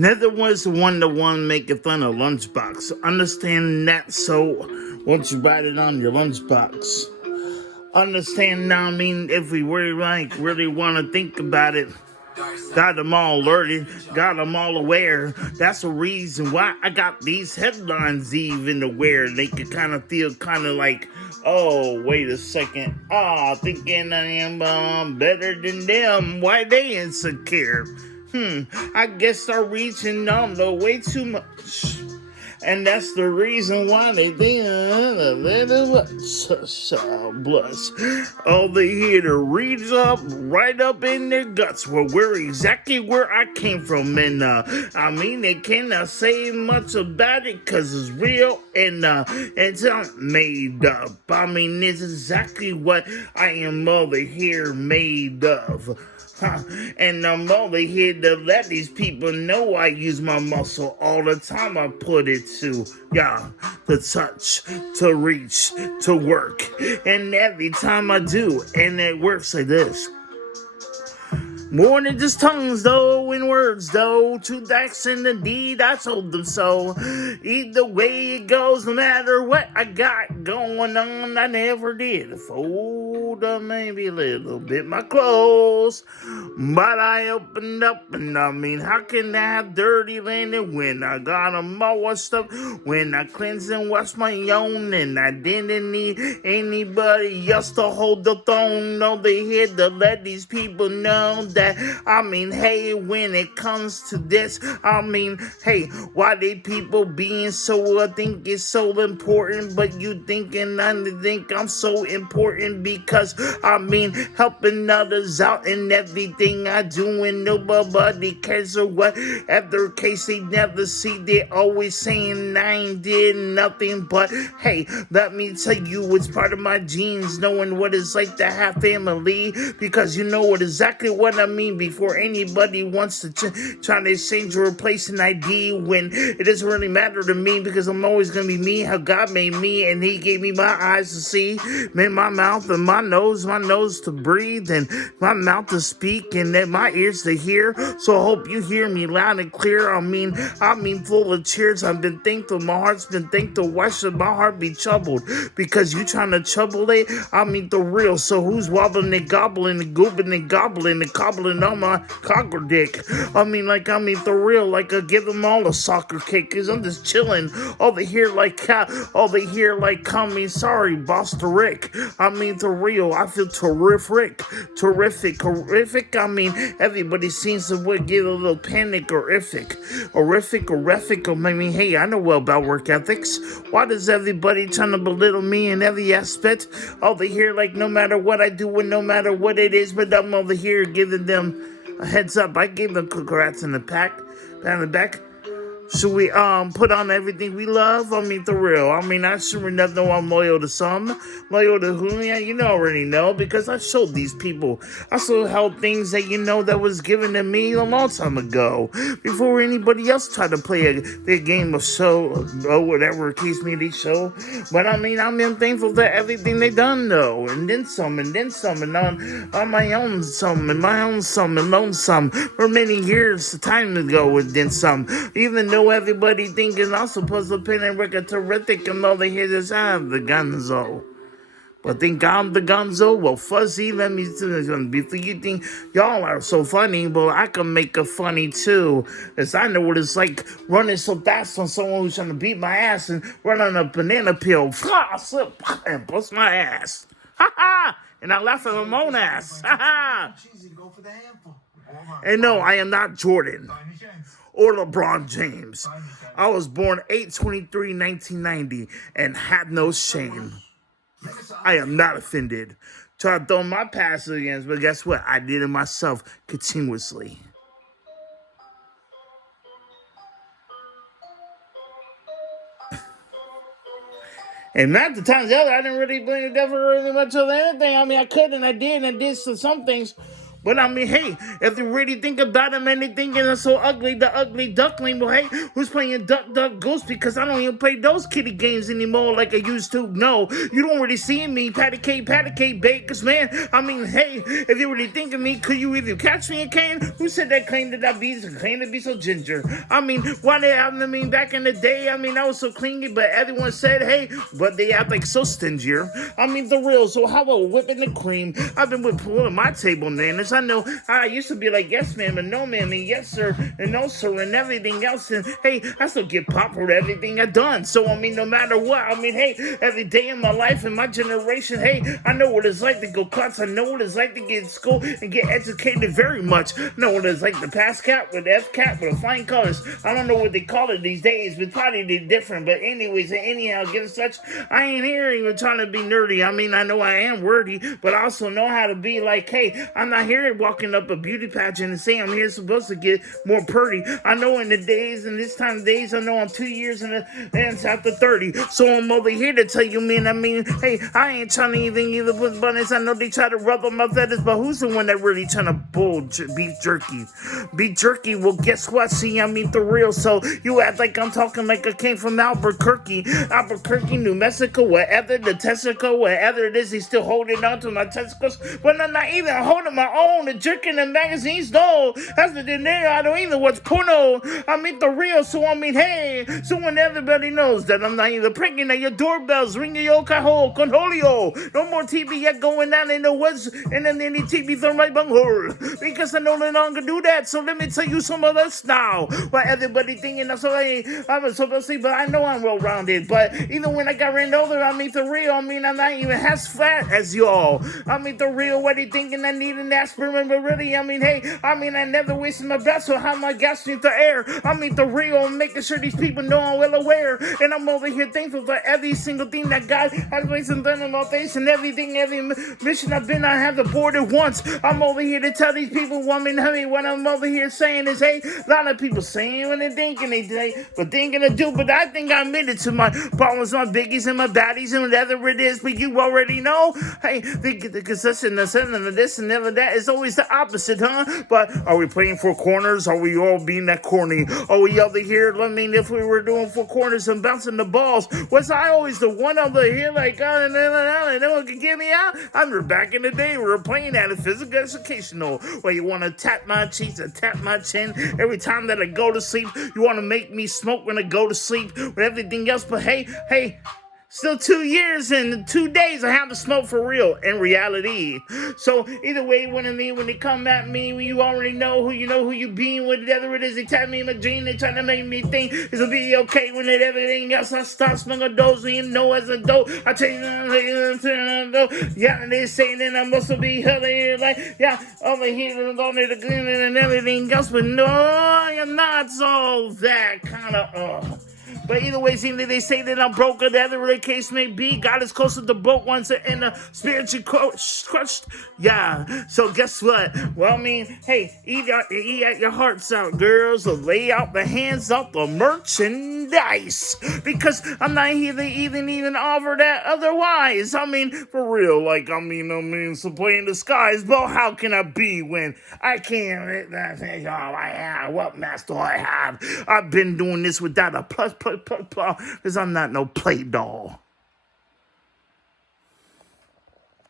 Neither was the one making fun of Lunchbox. Understand that, so won't you write it on your lunchbox? Understand now, I mean, if we really want to think about it, got them all alerted, got them all aware. That's the reason why I got these headlines even aware. They could kind of feel kind of like, oh, wait a second. Thinking I am better than them. Why they insecure? I guess they're reaching on the way too much. And that's the reason why they think a little blush. Oh, they here to reach up right up in their guts. Well, we're exactly where I came from. And I mean, they cannot say much about it because it's real and it's not made up. I mean, it's exactly what I am over here made of. And I'm only here to let these people know I use my muscle all the time. I put it to, to touch, to reach, to work. And every time I do, and it works like this. More than just tongues, though, and words, though. Truth, acts, and the deed, I told them so. Either way it goes, no matter what I got going on, I never did fold up maybe a little bit my clothes. But I opened up, and I mean, how can I have dirty linen when I got them all washed up? When I cleansed and washed my own, and I didn't need anybody else to hold the throne. No, they had to let these people know that, I mean, hey, when it comes to this, I mean, hey, why they people being so, I think it's so important, but you thinking I think I'm so important because, I mean, helping others out and everything I do, and nobody cares or whatever case they never see, they always saying I ain't did nothing, but hey, let me tell you, it's part of my genes, knowing what it's like to have family, because you know exactly what I mean before anybody wants to try to exchange or replace an ID when it doesn't really matter to me, because I'm always going to be me, how God made me, and he gave me my eyes to see, made my mouth and my nose to breathe, and my mouth to speak, and then my ears to hear, so I hope you hear me loud and clear. I mean full of tears, I've been thankful, my heart's been thankful, why should my heart be troubled, because you trying to trouble it, I mean the real, so who's wobbling and gobbling and goobling and gobbling and cobbling on my cocker dick, I mean the real, like I give them all a soccer kick, cause I'm just chilling, over here like I mean, sorry, boss to Rick, I mean the real, I feel terrific, I mean, everybody seems to would get a little panic, horrific, or maybe, hey, I know well about work ethics, why does everybody trying to belittle me in every aspect, over here, like, no matter what I do and no matter what it is, but I'm over here giving them a heads up, I gave them congrats in the back, should we put on everything we love? I mean, the real. I mean, I sure enough know I'm loyal to some. Loyal to whom? Yeah, you already know, because I showed these people. I still held things that, that was given to me a long time ago. Before anybody else tried to play their game of show, or whatever case may be show. But I mean, I'm thankful for everything they done, though. And then some, and on my own some, and my own some, and loan some. For many years, time ago, and then some. Even though everybody thinking I'm supposed to pin and record terrific, and all they hear is I'm the gunzo. But think I'm the gunzo? Well, fuzzy, let me before you think y'all are so funny, but I can make it funny too. As I know what it's like running so fast on someone who's trying to beat my ass and run on a banana peel, slip, and bust my ass. Ha ha! And I laugh at my own ass. Ha ha! And no, I am not Jordan or LeBron James. I was born 8/23/1990 and had no shame. I am not offended. Try to throw my past against, but guess what? I did it myself continuously. And not the times the other, I didn't really blame the devil really much of anything. I mean, I could and I did some things. But I mean, hey, if you really think about him and they thinking it's so ugly, the ugly duckling, well, hey, who's playing Duck Duck Goose? Because I don't even play those kitty games anymore like I used to. No, you don't really see me, patty cake, bakers, man. I mean, hey, if you really think of me, could you either catch me a can? Who said that claim that I claim to be so ginger? I mean, why they I mean, back in the day, I mean, I was so clingy, but everyone said, hey, but they act like so stingier. I mean, the real, so how about whipping the cream? I've been pulling my table manners. I know I used to be like, yes, ma'am, and no, ma'am, and yes, sir, and no, sir, and everything else. And hey, I still get popped for everything I've done. So, I mean, no matter what, I mean, hey, every day in my life and my generation, hey, I know what it's like to go class. I know what it's like to get in school and get educated very much. I know what it's like to pass cap with F cap with flying colors. I don't know what they call it these days, but probably they're different. But anyways, and anyhow, get such, I ain't here even trying to be nerdy. I mean, I know I am wordy, but I also know how to be like, hey, I'm not here walking up a beauty pageant and saying I'm here supposed to get more pretty. I know in the days and this time of days, I know I'm 2 years and it's after 30. So I'm over here to tell you, man, I mean, hey, I ain't trying to either put buttons. I know they try to rub on my feathers, but who's the one that really trying to bull beef jerky? Beef jerky, well, guess what? See, I mean, the real. So you act like I'm talking like I came from Albuquerque, New Mexico, wherever the testicle, wherever it is, he's still holding on to my testicles. But I'm not even holding my own. The jerking the magazines, though. That's the dinner. I don't even watch porno. I mean, the real. So I mean, hey, so when everybody knows that I'm not even pranking at your doorbells, ringing your cajo, conholio. No more TV yet going down in the woods, and then any TV through my bunghole. Because I no longer do that. So let me tell you some of this now. Why everybody thinking I'm so I'm supposed to say, but I know I'm well rounded. But even when I got ran over, I mean the real. I mean I'm not even as fat as y'all. I mean the real. What they thinking I need an aspirin, but really, I mean, hey, I mean I never wasted my breath, so how my gas need the air. I mean the real. I'm making sure these people know I'm well aware, and I'm over here thankful for every single thing that God has placed in my face and everything, every mission I've been, I have aborted once. I'm over here to tell these people, woman, honey, what I'm over here saying is, hey, a lot of people saying what they're thinking they say, but thinking to do, but I think I admitted to my problems, my biggies, and my baddies, and whatever it is, but you already know, hey, the concession, the sentence, and this and never that is always the opposite, huh? But are we playing four corners? Are we all being that corny? Are we over here, I mean, if we were doing four corners and bouncing the balls, was I always the one over here, like, and no one can get me out? I remember back in the day, we were playing at a physical educational, where you want to tap my cheeks and tap my chin every time that I go to sleep. You want to make me smoke when I go to sleep with everything else, but hey, still 2 years and 2 days I have to smoke for real in reality. So either way, when they come at me, you already know who you being, whatever it is. They tap me in my dream, they trying to make me think it'll be okay when it everything else. I start smoking those, and you know as a dope, I tell you, yeah, and they saying that I must be here like, yeah, over here and going to the green and everything else, but no, I am not so that kind of But either way, seems that they say that I'm broke, whatever the case may be. God is closer to broke ones in a spiritual crushed. Yeah. So guess what? Well, I mean, hey, eat at your hearts out, girls. Or lay out the hands off the merchandise. Because I'm not here to even offer that otherwise. I mean, for real. Like, I mean, so playing the skies. Well, how can I be when I can't? What mess do I have? I've been doing this without a plus, because I'm not no play doll.